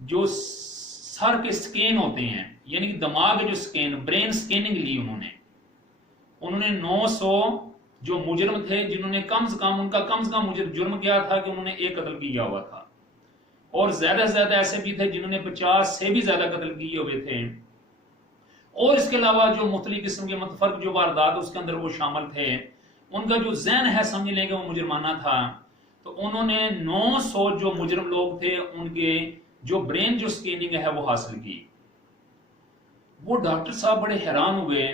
جو سر کے سکین ہوتے ہیں یعنی دماغ کے جو سکین برین سکیننگ لی انہوں نے 900 جو مجرم تھے جنہوں نے کم سے کم جرم کیا تھا کہ انہوں نے ایک قتل کیا ہوا تھا، اور زیادہ سے زیادہ ایسے بھی تھے جنہوں نے 50 سے بھی زیادہ قتل کیے ہوئے تھے، اور اس کے علاوہ جو مختلف قسم کے متفرق جو واردات اس کے اندر وہ شامل تھے، ان کا جو ذہن ہے سمجھ لیں کہ وہ مجرمانہ تھا، تو انہوں نے 900 جو مجرم لوگ تھے ان کے جو برین جو سکیننگ ہے وہ حاصل کی۔ وہ ڈاکٹر صاحب بڑے حیران ہوئے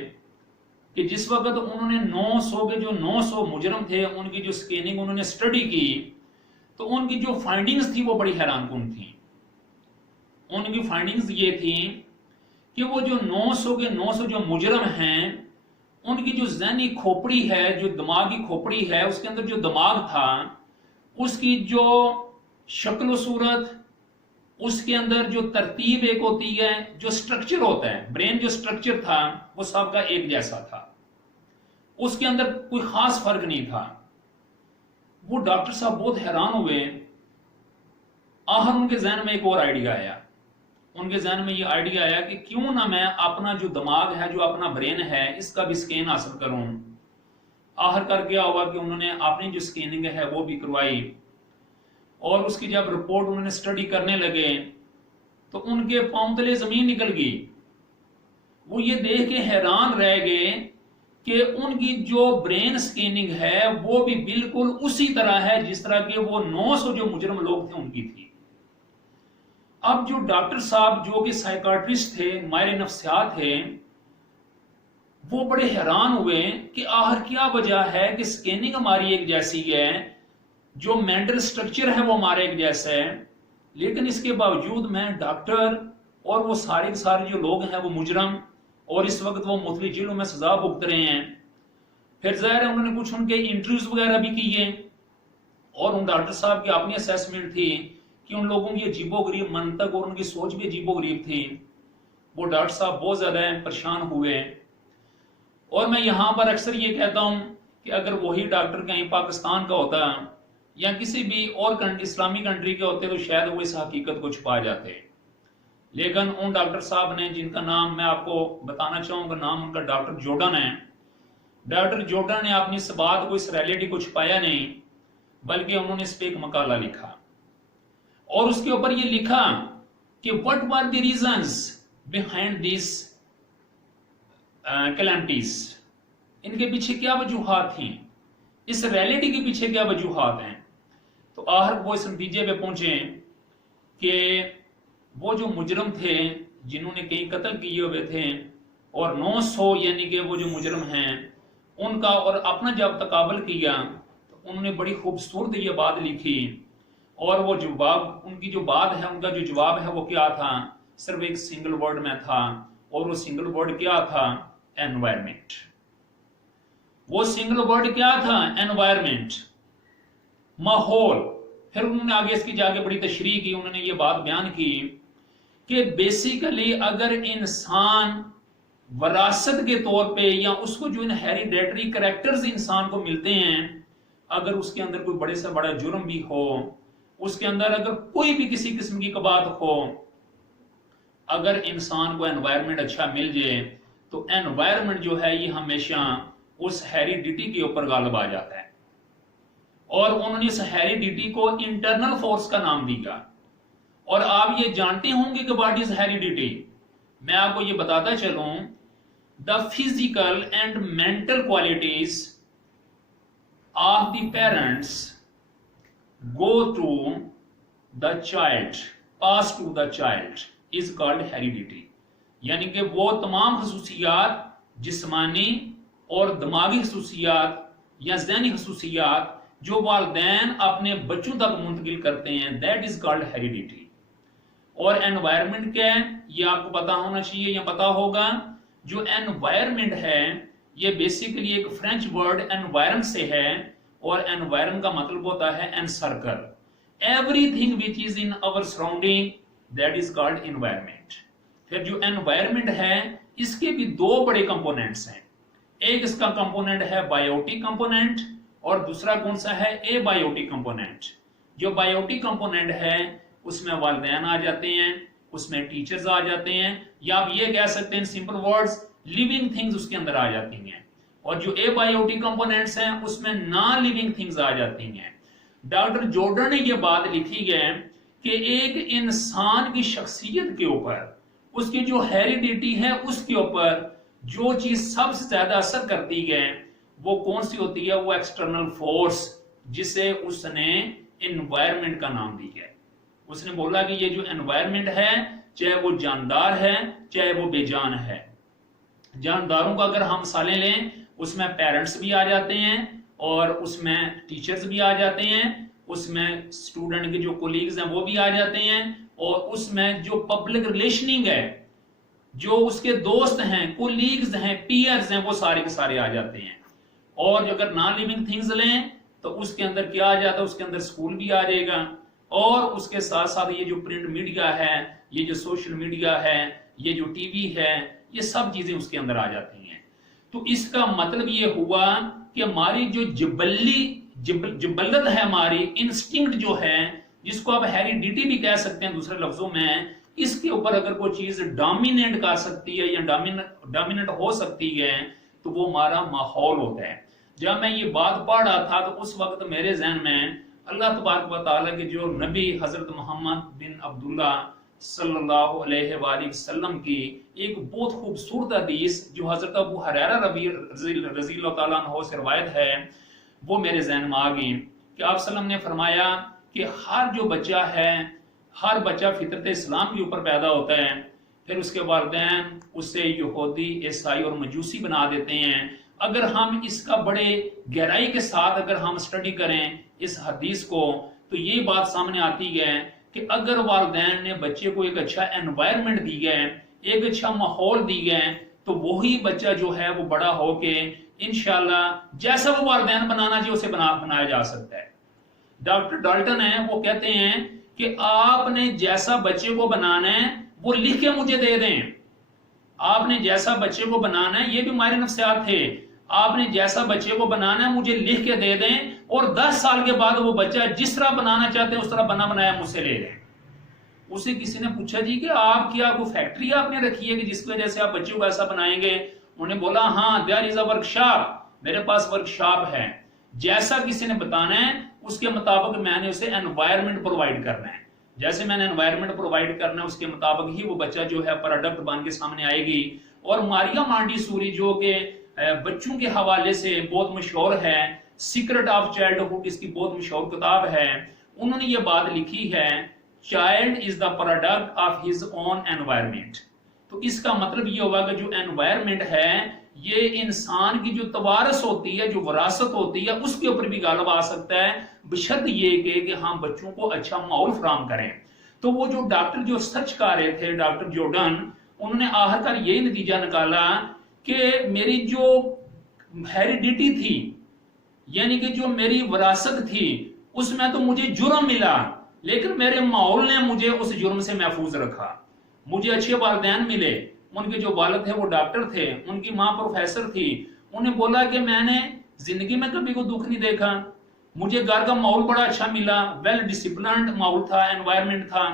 کہ جس وقت انہوں نے 900 کے جو 900 مجرم تھے ان کی جو سکیننگ انہوں نے سٹڈی کی تو ان کی جو فائنڈنگز تھی وہ بڑی حیران کن تھی۔ ان کی فائنڈنگز یہ تھی کہ وہ جو 900 کے 900 جو مجرم ہیں ان کی جو ذہنی کھوپڑی ہے، جو دماغی کھوپڑی ہے، اس کے اندر جو دماغ تھا اس کی جو شکل و صورت، اس کے اندر جو ترتیب ایک ہوتی ہے، جو سٹرکچر ہوتا ہے، برین جو سٹرکچر تھا وہ سب کا ایک جیسا تھا، اس کے اندر کوئی خاص فرق نہیں تھا۔ وہ ڈاکٹر صاحب بہت حیران ہوئے۔ آخر ان کے ذہن میں ایک اور آئیڈیا آیا، ان کے ذہن میں یہ آئیڈیا آیا کہ کیوں نہ میں اپنا جو دماغ ہے، جو اپنا برین ہے، اس کا بھی سکین حاصل کروں۔ آخر کر کیا ہوا کہ انہوں نے اپنی جو سکیننگ ہے وہ بھی کروائی، اور اس کی جب رپورٹ انہوں نے سٹڈی کرنے لگے تو ان کے پاؤں تلے زمین نکل گئی۔ وہ یہ دیکھ کے حیران رہ گئے کہ ان کی جو برین سکیننگ ہے وہ بھی بالکل اسی طرح ہے جس طرح کہ وہ 900 جو مجرم لوگ تھے ان کی تھی۔ اب جو ڈاکٹر صاحب جو کہ سائیکارٹرسٹ تھے، ماہر نفسیات تھے، وہ بڑے حیران ہوئے کہ آخر کیا وجہ ہے کہ سکیننگ ہماری ایک جیسی ہے، جو مینٹل سٹرکچر ہے وہ ہمارے ایک جیسا ہے، لیکن اس کے باوجود میں ڈاکٹر اور وہ سارے کے سارے جو لوگ ہیں وہ مجرم، اور اس وقت وہ مختلف جیلوں میں سزا بھگت رہے ہیں۔ پھر ظاہر ہے انہوں نے کچھ ان کے انٹرویوز وغیرہ بھی کیے، اور ان ڈاکٹر صاحب کی اپنی اسیسمنٹ تھی کہ ان لوگوں کی عجیب و غریب منطق اور ان کی سوچ بھی عجیب و غریب تھی۔ وہ ڈاکٹر صاحب بہت زیادہ پریشان ہوئے، اور میں یہاں پر اکثر یہ کہتا ہوں کہ اگر وہی ڈاکٹر کہیں پاکستان کا ہوتا یا کسی بھی اور اسلامی کنٹری کے ہوتے تو شاید وہ اس حقیقت کو چھپا جاتے، لیکن ان ڈاکٹر صاحب نے، جن کا نام میں آپ کو بتانا چاہوں گا، نام ان کا ڈاکٹر جورڈن ہے، ڈاکٹر جورڈن نے اپنی اس بات کو، اس ریئلٹی کو چھپایا نہیں، بلکہ انہوں نے اس پہ ایک مقالہ لکھا، اور اس کے اوپر یہ لکھا کہ what were the reasons behind these calamities، ان کے پیچھے کیا وجوہات تھیں، اس ریئلٹی کے پیچھے کیا وجوہات ہیں۔ تو آخر وہ اس نتیجے پہ پہنچے کہ وہ جو مجرم تھے جنہوں نے کئی قتل کیے ہوئے تھے، اور 900 یعنی کہ وہ جو مجرم ہیں ان کا اور اپنا جب تقابل کیا تو انہوں نے بڑی خوبصورت یہ بات لکھی، اور وہ جواب، ان کی جو بات ہے، ان کا جو جواب ہے وہ کیا تھا، صرف ایک سنگل ورڈ میں تھا، اور وہ سنگل ورڈ کیا تھا، انوائرمنٹ۔ وہ سنگل ورڈ کیا تھا، انوائرمنٹ، ماحول۔ پھر انہوں نے آگے اس کی جا کے بڑی تشریح کی، انہوں نے یہ بات بیان کی کہ بیسیکلی اگر انسان وراثت کے طور پہ یا اس کو جو انہیریڈیٹری کریکٹرز انسان کو ملتے ہیں، اگر اس کے اندر کوئی بڑے سے بڑا جرم بھی ہو، اس کے اندر اگر کوئی بھی کسی قسم کی بات ہو، اگر انسان کو انوائرمنٹ اچھا مل جائے تو انوائرمنٹ جو ہے یہ ہمیشہ اس ہیریڈیٹی کے اوپر غالب آ جاتا ہے، اور انہوں نے اس ہیریڈیٹی کو انٹرنل فورس کا نام دیا۔ اور آپ یہ جانتے ہوں گے کہ واٹ از ہیریڈیٹی، میں آپ کو یہ بتاتا چلوں، the physical and mental qualities of the parents go to the child, pass to the child is called heredity، یعنی کہ وہ تمام خصوصیات، جسمانی اور دماغی خصوصیات یا ذہنی خصوصیات جو والدین اپنے بچوں تک منتقل کرتے ہیں، that is called heredity۔ اور انوائرمنٹ کیا ہے یہ آپ کو پتا ہونا چاہیے یا پتا ہوگا۔ جو انوائرمنٹ ہے یہ بیسیکلی ایک فرینچ ورڈ انوائرن سے ہے، اور انوائرن کا مطلب ہوتا ہے encircle, every thing which is in our surrounding, that is called environment. پھر جو انوائرمنٹ ہے اس کے بھی دو بڑے کمپوننٹس ہیں، ایک اس کا کمپوننٹ ہے بائیوٹک کمپوننٹ، اور دوسرا کون سا ہے، اے بائیوٹک کمپوننٹ۔ جو بائیوٹک کمپوننٹ ہے اس میں والدین آ جاتے ہیں، اس میں ٹیچرز آ جاتے ہیں، یا آپ یہ کہہ سکتے ہیں سمپل ورڈز لیونگ تھنگز اس کے اندر آ جاتی ہیں، اور جو اے بایوٹی کمپوننٹس ہیں اس میں نان لیونگ تھنگز آ جاتی ہیں۔ ڈاکٹر جورڈن نے یہ بات لکھی ہے کہ ایک انسان کی شخصیت کے اوپر، اس کی جو ہیریڈیٹی ہے اس کے اوپر جو چیز سب سے زیادہ اثر کرتی ہے وہ کون سی ہوتی ہے؟ وہ ایکسٹرنل فورس، جسے اس نے انوائرمنٹ کا نام دی ہے۔ اس نے بولا کہ یہ جو انوائرمنٹ ہے، چاہے وہ جاندار ہے چاہے وہ بے جان ہے۔ جانداروں کا اگر ہم مثالیں لیں، اس میں پیرنٹس بھی آ جاتے ہیں، اور اس میں ٹیچرز بھی آ جاتے ہیں، اس میں اسٹوڈنٹ کے جو کولیگز ہیں وہ بھی آ جاتے ہیں، اور اس میں جو پبلک ریلیشننگ ہے، جو اس کے دوست ہیں، کولیگز ہیں، پیئرز ہیں، وہ سارے کے سارے آ جاتے ہیں۔ اور جو اگر نان لیونگ تھنگز لیں تو اس کے اندر کیا آ جاتا ہے؟ اس کے اندر اسکول بھی آ جائے گا، اور اس کے ساتھ ساتھ یہ جو پرنٹ میڈیا ہے، یہ جو سوشل میڈیا ہے، یہ جو ٹی وی ہے، یہ سب چیزیں اس کے اندر آ جاتی ہیں۔ تو اس کا مطلب یہ ہوا کہ ہماری جو جبلت ہے، ہماری انسٹنکٹ جو ہے، جس کو آپ ہیریڈیٹی بھی کہہ سکتے ہیں دوسرے لفظوں میں، اس کے اوپر اگر کوئی چیز ڈومینیٹ کر سکتی ہے یا ڈومینیٹ ہو سکتی ہے تو وہ ہمارا ماحول ہوتا ہے۔ جب میں یہ بات پڑھ رہا تھا تو اس وقت میرے ذہن میں اللہ تبارک و تعالیٰ کے جو نبی حضرت محمد بن عبداللہ صلی اللہ علیہ وآلہ وسلم کی ایک بہت خوبصورت حدیث جو حضرت ابو ہریرہ رضی اللہ تعالیٰ عنہ سے روایت ہے، وہ میرے ذہن میں آ گئی کہ آپ صلی اللہ علیہ وسلم نے فرمایا کہ ہر جو بچہ ہے، ہر بچہ فطرت اسلام کے اوپر پیدا ہوتا ہے، پھر اس کے والدین اسے یہودی، عیسائی اور مجوسی بنا دیتے ہیں۔ اگر ہم اس کا بڑے گہرائی کے ساتھ اگر ہم اسٹڈی کریں اس حدیث کو تو یہ بات سامنے آتی ہے کہ اگر والدین نے بچے کو ایک اچھا انوائرمنٹ دی ہے، ایک اچھا ماحول دی ہے، تو وہی بچہ جو ہے وہ بڑا ہو کے انشاءاللہ جیسا وہ والدین بنانا چاہیے اسے بنایا جا سکتا ہے۔ ڈاکٹر ڈالٹن ہیں، وہ کہتے ہیں کہ آپ نے جیسا بچے کو بنانا ہے وہ لکھ کے مجھے دے دیں۔ آپ نے جیسا بچے کو بنانا ہے، یہ بھی ہمارے نفسیات تھے، آپ نے جیسا بچے کو بنانا ہے مجھے لکھ کے دے دیں، اور 10 سال کے بعد وہ بچہ جس طرح بنانا چاہتے ہیں اس طرح بنا بنایا مجھ سے لے لیں۔ اسے کسی نے پوچھا جی کہ آپ کیا کوئی فیکٹری آپ نے رکھی ہے کہ جس کی وجہ سے آپ بچے کو ایسا بنائیں گے؟ انہوں نے بولا ہاں، there is a work shop, میرے پاس ورک شاپ ہے، جیسا کسی نے بتانا ہے اس کے مطابق میں نے اسے انوائرمنٹ پرووائڈ کرنا ہے، جیسے میں نے انوائرمنٹ پرووائڈ کرنا ہے اس کے مطابق ہی وہ بچہ جو ہے پروڈکٹ بن کے سامنے آئے گی۔ اور ماریا مانڈی سوری جو کہ بچوں کے حوالے سے بہت مشہور ہے، سیکرٹ آف چائلڈہڈ اس کی بہت مشہور کتاب ہے، انہوں نے یہ بات لکھی ہے child is the product of his own environment. تو اس کا مطلب یہ ہوگا کہ جو انوائرمنٹ ہے یہ انسان کی جو توارث ہوتی ہے، جو وراثت ہوتی ہے، اس کے اوپر بھی غالب آ سکتا ہے، بشرط یہ کہ ہم بچوں کو اچھا ماحول فراہم کریں۔ تو وہ جو ڈاکٹر جو سرچ کر رہے تھے، ڈاکٹر جورڈن، انہوں نے آخر کار یہی نتیجہ نکالا کہ میری جو ہیریڈیٹی تھی، یعنی کہ جو میری وراثت تھی، اس میں تو مجھے جرم ملا، لیکن میرے ماحول نے مجھے اس جرم سے محفوظ رکھا۔ مجھے اچھے والدین ملے، ان کے جو والد تھے وہ ڈاکٹر تھے، ان کی ماں پروفیسر تھی، انہیں بولا کہ میں نے زندگی میں کبھی کوئی دکھ نہیں دیکھا، مجھے گھر کا ماحول بڑا اچھا ملا، ویل ڈسپلنڈ ماحول تھا، انوائرمنٹ تھا۔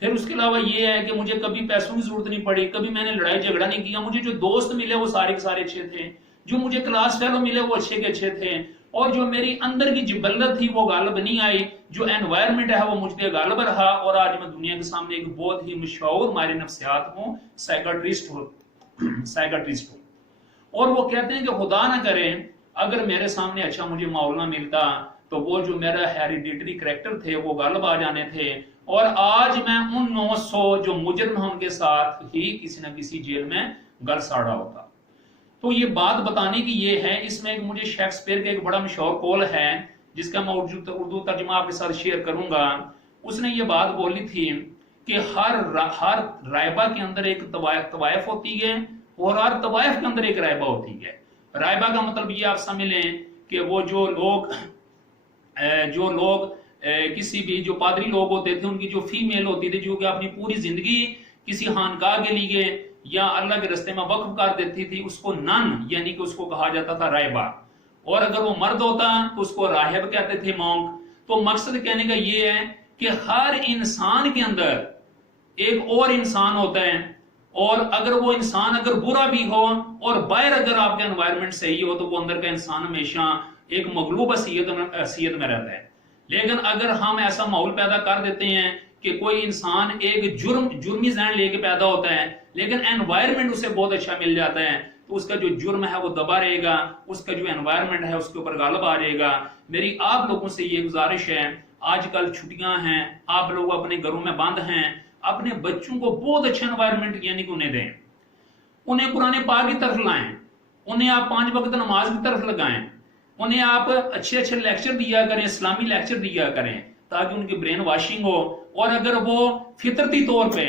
پھر اس کے علاوہ یہ ہے کہ مجھے کبھی پیسوں کی ضرورت نہیں پڑی، کبھی میں نے لڑائی جھگڑا نہیں کیا، مجھے جو دوست ملے وہ سارے کے سارے اچھے تھے، جو مجھے کلاس فیلو ملے وہ اچھے کے اچھے تھے، اور جو میری اندر کی جبلت تھی وہ غالب نہیں آئی، جو انوائرمنٹ ہے وہ مجھ پہ غالب رہا، اور آج میں دنیا کے سامنے ایک بہت ہی مشہور ماہر نفسیات ہوں، سائیکٹرسٹ ہوں۔ اور وہ کہتے ہیں کہ خدا نہ کرے اگر میرے سامنے اچھا مجھے ماحول نہ ملتا تو وہ جو میرا ہیریڈیٹری کریکٹر تھے وہ غالب آ جانے تھے، اور آج میں ان 900 جو مجرم ہیں ان کے ساتھ ہی کسی نہ کسی جیل میں گل ساڑا ہوتا۔ تو یہ بات بتانے کی یہ ہے، اس میں مجھے شیکسپیئر کا ایک بڑا مشہور قول ہے جس کا میں اردو ترجمہ آپ کے ساتھ شیئر کروں گا۔ اس نے یہ بات بولی تھی کہ ہر رائبہ کے اندر ایک طوائف ہوتی ہے، اور ہر طوائف کے اندر ایک رائبہ ہوتی ہے۔ رائبہ کا مطلب یہ آپ سمجھ لیں کہ وہ جو لوگ کسی بھی جو پادری لوگ ہوتے تھے ان کی جو فیمیل ہوتی تھی جو کہ اپنی پوری زندگی کسی خانقاہ کے لیے یا اللہ کے راستے میں وقف کر دیتی تھی، اس کو نن یعنی کہ اس کو کہا جاتا تھا رائبہ، اور اگر وہ مرد ہوتا تو اس کو راہب کہتے تھے، مونک۔ تو مقصد کہنے کا یہ ہے کہ ہر انسان کے اندر ایک اور انسان ہوتا ہے، اور اگر وہ انسان اگر برا بھی ہو اور باہر اگر آپ کا انوائرمنٹ صحیح ہو تو وہ اندر کا انسان ہمیشہ ایک مغلوب حیثیت میں رہتا ہے. لیکن اگر ہم ایسا ماحول پیدا کر دیتے ہیں کہ کوئی انسان ایک جرمی ذہن لے کے پیدا ہوتا ہے لیکن انوائرمنٹ اسے بہت اچھا مل جاتا ہے، تو اس کا جو جرم ہے وہ دبا رہے گا، اس کا جو انوائرمنٹ ہے اس کے اوپر غالب آ جائے گا. میری آپ لوگوں سے یہ گزارش ہے، آج کل چھٹیاں ہیں، آپ لوگ اپنے گھروں میں بند ہیں، اپنے بچوں کو بہت اچھا انوائرمنٹ یعنی کہ انہیں دیں، انہیں قرآن پاک کی طرف لائیں، انہیں آپ 5 وقت نماز کی طرف لگائیں، انہیں آپ اچھے اچھے لیکچر دیا کریں، اسلامی لیکچر دیا کریں تاکہ ان کی برین واشنگ ہو. اور اگر وہ فطرتی طور پہ،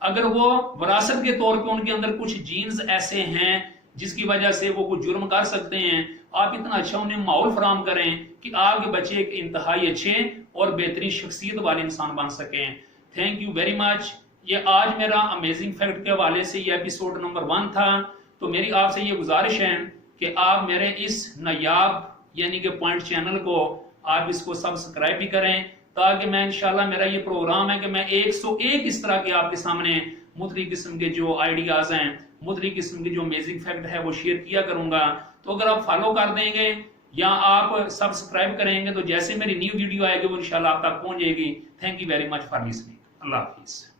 اگر وہ وراثت کے طور پہ ان کے اندر کچھ جینز ایسے ہیں جس کی وجہ سے وہ کچھ جرم کر سکتے ہیں، آپ اتنا اچھا انہیں ماحول فراہم کریں کہ آپ کے بچے ایک انتہائی اچھے اور بہترین شخصیت والے انسان بن سکیں. تھینک یو ویری مچ. یہ آج میرا امیزنگ فیکٹ کے حوالے سے یہ ایپیسوڈ نمبر 1 تھا. تو میری آپ سے یہ گزارش ہے کہ آپ میرے اس نایاب یعنی کہ پوائنٹ چینل کو آپ اس کو سبسکرائب بھی کریں تاکہ میں انشاءاللہ میرا یہ پروگرام ہے کہ میں 101 اس طرح کے آپ کے سامنے مختلف قسم کے جو آئیڈیاز ہیں، مختلف قسم کے جو امیزنگ فیکٹ ہے وہ شیئر کیا کروں گا. تو اگر آپ فالو کر دیں گے یا آپ سبسکرائب کریں گے تو جیسے میری نیو ویڈیو آئے گی وہ انشاءاللہ آپ تک پہنچ جائے گی. Thank you very much for listening. اللہ حافظ.